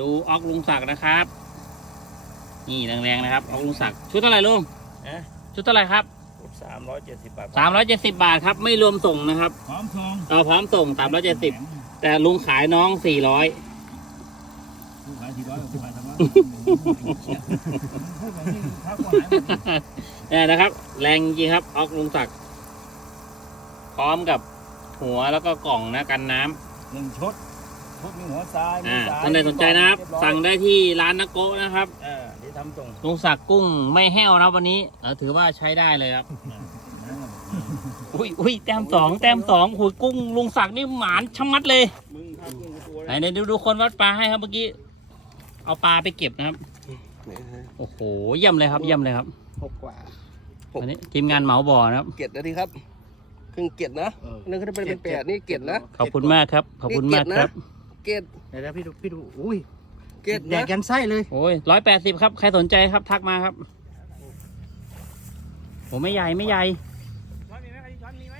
ดูออกลุงศักดิ์นะครับ นี่แรงๆนะครับออกลุงศักดิ์ชุดเท่าไหร่ลุงนะชุดเท่าไหร่ครับสามร้อยเจ็ดสิบบาทสามร้อยเจ็ดสิบบาทครับไม่รวมส่งนะครับพร้อมทองเอาพร้อมส่งสามร้อยเจ็ดสิบแต่ลุงขายน้องสี่ร้อยผู้ขายสี่ร้อยผู้ขายสามร้อยพูดแบบนี้ถ้าคนหายหมดเนี่ยนะครับ แรงจริงครับออกลุงศักดิ์พร้อมกับหัวแล้วก็กล่องนะกันน้ำหนึ่งชุดชุด มีหัวทรายมีอ่าสายท่านใดสนใจนะครับ เยอยสั่งได้ที่ร้านนักโกะนะครับเออเดี๋ยวทำส่งลุงศักดิ์กุ้งไม่แห้วนะวันนี้เออถือว่าใช้ได้เลยครับ อุ้ยอุ้ยแต้มสองแต้มสองหุยกุ้งลุงศักดิ์นี่หมานชะมัดเลย มึงทำกุ้งตัวไหนเดี๋ยวดูดูคนวัดปลาให้ครับเมื่อกี้ เอาปลาไปเก็บนะครับ โอ้โหเยี่ยมเลยครับเยี่ยมเลยครับหกกว่าอันนี้ทีมงานเหมาบ่อนะครับ เกตนะทีครับครึ่งเกตนะนั่นก็จะเป็นเป็นแปดนี่เกตนะขอบคุณมากครับ ขอบคุณมากครับ เกตเดี๋ยวนะพี่ดูพี่ดูอุ้ยเกตแดนะกยันไส้เลย โอ้ยร้อยแปดสิบครับ ใครสนใจครับทักมาครับผมไม่ใหญ่ไม่ใหญ่ ช้อนมีไหมใครช้อนมีไหม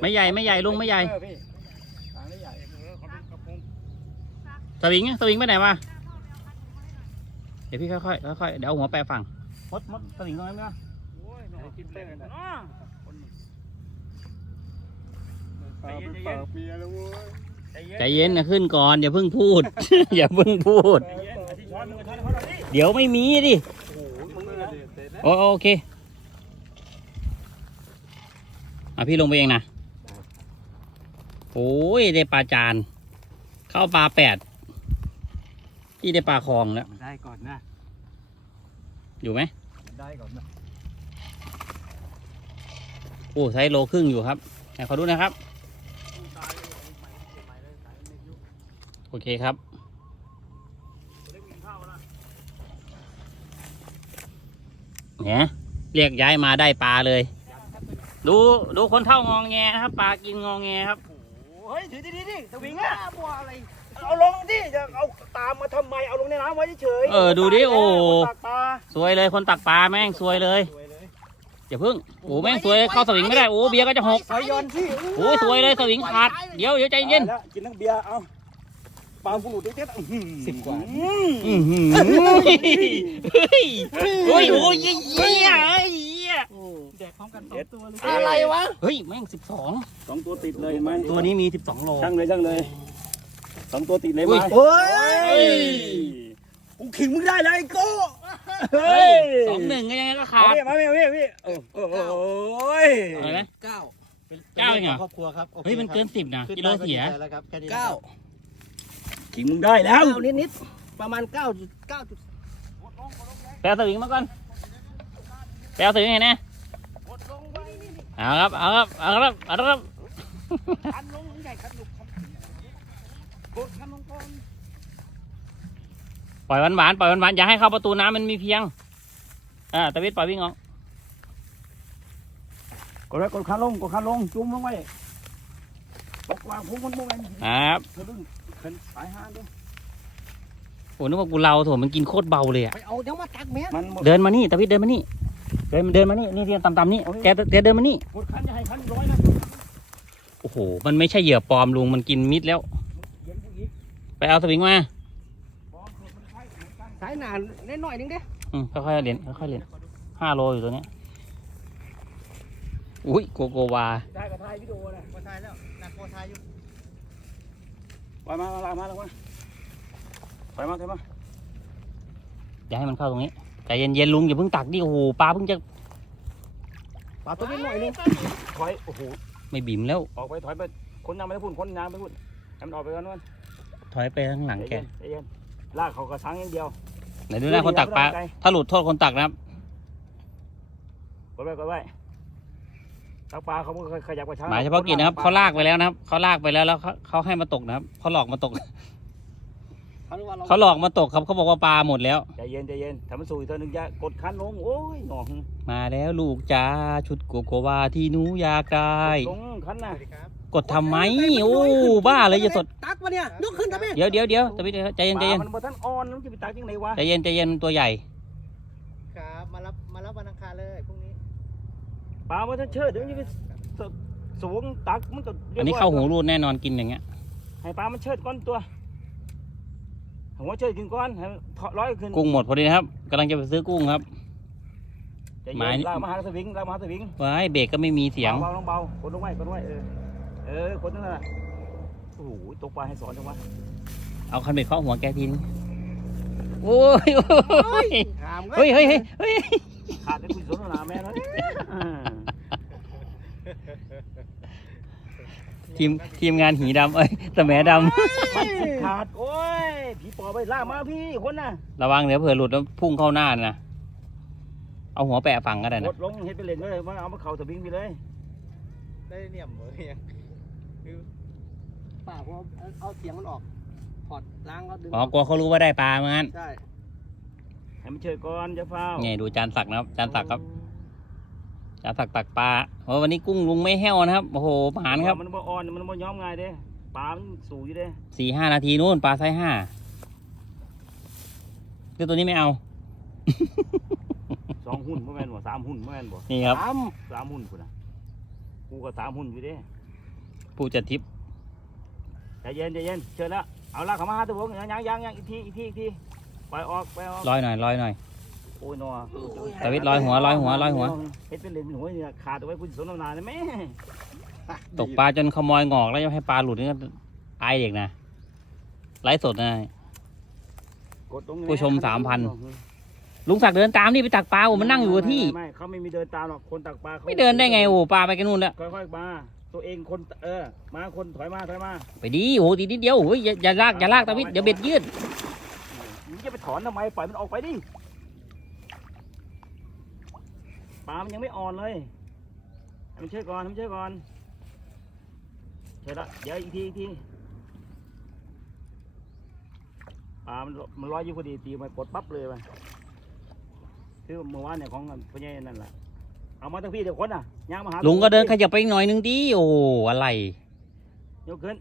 ไม่ใหญ่ไม่ใหญ่ลุงไม่ใหญ่เออพี่ทางนี้ใหญ่เออขอบคุณขอบคุณสวิงอะสวิงไปไหนวะเดี๋ยวพี่ค่อยๆค่อยๆเดี๋ยวเอาหัวแปรฝั่งมดมดสวิงตรงนั้นไหมวะโอ้ยหน่อยกินเต้นเลยนะคนหนึ่งปลาเป็นปลาเปียแล้วเว้ย ใจเย็นนะขึ้นก่อนอย่าเพิ่งพูด อย่าเพิ่งพูดใจเย็นเอาที่ช้อนมือช้อนเขาหน่อยดิเดี๋ยวไม่มีดิโอ้โหมึงนะโอโอเคอะพี่ลงไปเองนะโอ้ยได้ปลาจาน เข้าปลาแปดพี่ได้ปลาคลองแล้วได้ก่อนนะ อยู่ไหมได้ก่อนนะโอ้ไซส์โลครึ่งอยู่ครับไหนขอดูนะครับ โอเคครับเนี่ยเรียกย้ายมาได้ปลาเลย ดูดูคนเท่างองแงครับปลากินงองแงครับเฮ้ยถือดีๆดิสวิงอะบัวอะไรเอาลงดิจะเอาตามมาทำไมเอาลงในน้ำไว้เฉยๆเออดูดิโอ้ตักปลาสวยเลยคนตักปลาแม่งสวยเลยสวยเลยอย่าพึ่งโอ้แม่งสวยเข้าสวิงไม่ได้โอ้เบียร์ก็จะหกไฟยอนที่โอ้ยสวยเลยสวิงขาดเดี๋ยวเดี๋ยวใจเย็นตาแล้วกินทั้งเบียร์เอาปลาบุรุษด้วยเท็ดสิบกว่าอื้อหือเฮ้ยเฮ้ยโอ้ยเยี่ยเยี่ยเฮ้ยเยี่ยแดกพร้อมกันสองตัวเลยอะไรวะ เฮ้ย แม่งสิบสองสองตัวติดเลยเห็นไหมตัวนี้มีสิบสองโลช่างเลยช่างเลยสองตัวติดเลยอุ้ไหมยโอ้เฮ้ยยกูขิงมึงได้เลยไอ้โก้เฮ้ยสองหนึ่งก็ยังไงก็ขามาดพี่มาพี่พี่พี่โอ้โหโอ้ยอะไรนะเก้าเก้าเองเหรอครอบครัวครับโอคเฮ้ยมันเกินครับสิบนะขึ้นกิโลได้เสียดีใจแล้วครับแค่นี้เก้า ขิงมึงได้แล้ว เก้านิดนิดๆประมาณเก้าจุดเก้าจุดแปลสวิงมาก่อนแปลสวิงไงนะเอาครับ เอาครับ เอาครับ เอาครับคันลงใหญ่คันลุกคันกดคันลงก่อนปล่อยหวานหวานๆปล่อยหวานหวานๆอย่าให้เข้าประตูน้ำมันมีเพียง อ่าตะวิดปล่อยวิ่งออก กดไว้กดคันลงกดคันลงจุ่มลงไว้บกวางพุ่งมันมุ่งไงครับเธอดึง ขึ้นสายห้าด้วยโอ้นึกว่ากูเราโถมันกินโคตรเบาเลยอะไปเอาเดี๋ยวมาตักแม่มันหมด เดินมานี่ตะวิดเดินมานี่ เดินเดินมานี่นี่เรียนต่ำๆนี่แกแกเดินมานี่กดคันจะให้คันร้อยนะโอ้โห มันไม่ใช่เหยื่อปลอมลุง มันกินมิดแล้วเย็นผู้หญิงไปเอาสวิงมา บอลคนมันใช่เหมือนกันสายหนานนิดหน่อยนึงเด้อืมค่อยๆเหรียญค่อยๆเหรียญห้าโลอยู่ตัวเนี้ยอุ้ยโกโกวาได้กับถ่ายวิดีโอเลยพอทายแล้วหนักพอทายอยู่ ไปมามามาลงมาไปมาไปมาอย่าให้มันเข้าตรงนี้ใจเย็นๆลุงอย่าเพิ่งตักดิโอ้โหปลาเพิ่งจะปลาตัวนิดหน่อยนึงถอยโอ้โหไม่บิ่มแล้ว ออกไปถอยไปคนยางไม่ได้พูดคนยางไม่พูดให้มันออกไปก่อนนู่นถอยไปข้างหลังใจแกเย็นใจเย็นลากเขากระสังอย่างเดียวไหนดูหน้าคนตักปลาถ้าหลุดโทษคนตักนะครับกดไว้กดไว้ ตักปลาเขาขยับกระชังหมายเฉพาะกิจนะครับเขาลากไปแล้วนะครับเขาลากไปแล้วแล้วเขาเขาให้มาตกนะครับเขาหลอกมาตกเขาเรียกว่าเราเขาหลอกมาตกครับเขาบอกว่าปลาหมดแล้วใจเย็นใจเย็นถ้ามันสูงอีกเท่านึงจะกดคันลงโอ้ยหนองมาแล้วลูกจ้าชุดโกโกวาที่หนูอยากได้ลงคันน่ะสวัสดีครับกดทำไมโอ้บ้าเลยอย่าสดตักมาเนี่ยยกขึ้นทำไมเดี๋ยวเดี๋ยวเดี๋ยวแต่พี่ใจเย็นใจเย็นปลามันบ่ทันอ่อนมันจะไปตักยังไงวะใจเย็นใจเย็นตัวใหญ่ ครับมารับมารับวันอังคารเลยพรุ่งนี้ ปลามันทันเชิดเดี๋ยวมันจะไปสูงตักมันก็รียอักนนี้ว่เข้าหูรูดแน่นอนกินอย่างเงี้ย ให้ปลามันเชิดก้อนตัวใหัวเชิดขึ้นก้อนให้ถอดร้อยขึ้นกุ้งหมดพอดีนะครับกำลังจะไปซื้อกุ้งครับ ใจหมายเย็นลากมาหาสวิงลากมาหาสวิงว้ายเบรกก็ไม่มีเสียง เบาๆลงเบากดลงไว้กดลงไว้เออเออกดนั่นแหละโอ้โหตกปลาให้สอนจังวะเอาคันเบ็ดเคาะหัวแกทีนึงโอ้ยโอ้ย ถามเฮ้ยเฮ้ยเฮ้ยเฮ้ยขาดได้คุณสนทนาแม่แล้วอ่า ทีมทีมงานหีดำเอ้ยตะแหมดมันสิขาดโอ้ยผีปอบไปลากมาพี่คนน่ะำ ระวังเดี๋ยวเผื่อหลุดแล้วพุ่งเข้าหน้านะ เอาหัวแปะฝั่งก็ได้กนะ ดลงเฮ็ดไปเล่นเลยมาเอามาเข่าสวิงไปเลยได้เนี่ยเหมือนยังคือปากว่าเอาเสียงมันออกถอดล้างแล้วดึงอ๋อกลัวเขารู้ว่าได้ปลาเหมือนกันใช่ให้มันเชิดก่อนจะเฝ้า ไงดูจานสักนะครับ จานสักครับ จานสักตักปลาโอ้วันนี้กุ้งลุงไม่แห้วนะครับ โอ้โหผานครับ มันบ่อ่อน มันบ่ย้อมง่ายเด้ปลามันสูงอยู่เด้สี่ห้านาทีนู่นปลาไซส์ห้าคือตัวนี้ไม่เอาสองหุ่นบ่แม่นบ่สามหุ่นบ่แม่นบ่นี่ครับถามสามหุ่นพุ่นน่ะกูก็สามหุ่นอยู่เด้ผู้จัดทริปใจเย็นใจเย็นเชิญแล้วเอาลากเข้ามาหาตัวผมยังยังยังยังอีกทีอีกทีอีกทีปล่อยออกปล่อยออกลอยหน่อยลอยหน่อย โอ้ยหนอตะวิดลอยหัวลอยหัวลอยหัว เฮ็ดเป็นเล่นเป็นหัวเนี่ยขาดเอาไว้คุณสนทนาเลยแม่ตกปลาจนขโมยงอกแล้วจะให้ปลาหลุดนี่ก็อายเด็กนะไลฟ์สดนะกดตรงนี้ผู้ชม3,000ลุงศักดิ์เดินตามนี่ไปตักปลาโอ้มันนั่งอยู่กับที่ไม่ไม่เขาไม่มีเดินตามหรอกคนตักปลาขาไม่เดินได้ไงโอ้ปลาไปกันนู่นแล้วค่อยๆมาตัวเองคนเออมาคนถอยมาถอยมาไปดีโอ้โหดีนิดเดียวโอ้ยอย่าอย่าลากอย่าลากตะวิดเดี๋ยวเบ็ดยืดมึงจะไปถอนทำไมปล่อยมันออกไปดิ ปลามันยังไม่อ่อนเลยให้มันเชื่อก่อนให้มันเชื่อก่อนเชื่อละเดี๋ยวอีกทีอีกทีปลามันมันลอยอยู่พอดีตีมันปลดปั๊บเลยมันคือเมื่อวานเนี่ยของพ่อใหญ่นั่นแหละเอามาทั้งพี่เดี๋ยวคนอะย่างมาหาลุงก็เดินขยับไปอีกหน่อยนึงดิโอ้โหอะไรยกขึ้น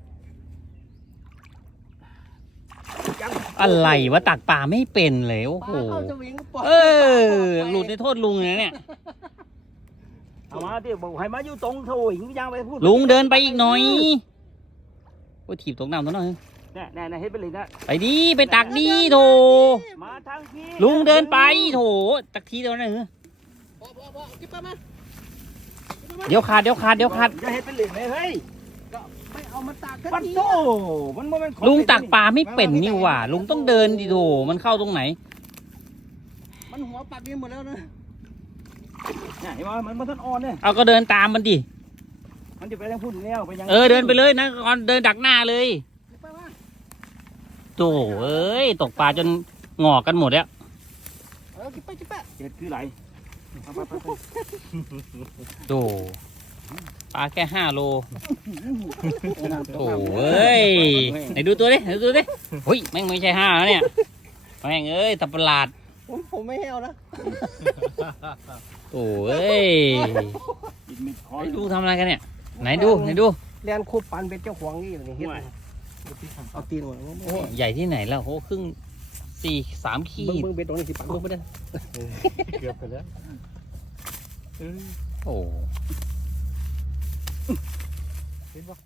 ยัง อะไรวะตักปลาไม่เป็นเลยโอ้ปโหลาเข้าสวิงก็ปล่อยเออ หลุดในโทษลุงนะเนี่ย เอามาที่บอกให้มาอยู่ตรงโถหิงย่างไปพูดลุงเดินไปอีกหน่อย โอ้ยถีบตกน้ำตัวหน่อยแน่แน่แน่เฮ็ดไปเลยนะไปดิไปตักดิโถ มาทางพี่ลุงเดินไปโถ ตักทีเดียวนะเออพอพอพอเอากิ๊บไปมาเดี๋ยวขาดเดี๋ยวขาดเดี๋ยวขาด จะเฮ็ดไปเลยไหมเฮ้ย ไม่เอามาตากสักปัดทีโตมันบ่แม่นของลุงตักปลาไม่เป็นนี่หว่า ลุงต้องเดินดิโถมันเข้าตรงไหน มันหัวปักนี่หมดแล้วนะเนี่ยเห็นไหมมันมันต้นอ่อนเนี่ยเอาก็เดินตามมันดิ มันจะไปทางพูดแล้วไปยังเออเดินไปเลยนะก่อนเดินดักหน้าเลยกิ๊บไปมาโถเอ้ยตกปลาจนงอกกันหมดแล้ว เออกิ๊บไปกิ๊บไปเฮ็ดคือไหลไปไปไปไป โถ ปลาแค่ห้าโลโถเอ้ยไหนดูตัวดิไหนดูตัวดิเฮ้ยแม่งไม่ใช่ห้าแล้วเนี่ยแม่งเอ้ยตับประหลาดผมผมไม่ให้เอานะโถเอ้ยอิดมิดคอไอ้ดูทำอะไรกันเนี่ย ไหนดูไหนดูเรียนคูปันเป็นเจ้าของนี่อยู่นี่เฮ็ดนะเอาตีนหมดโอ้ใหญ่ที่ไหนแล้วโอ้ครึ่งสี่สามขีเบิ่งดเบิ่งเบ็ดตรงนี้สิปันเบิ่งไปเด้อเกือบไปแล้วโอ้ เห็นปะ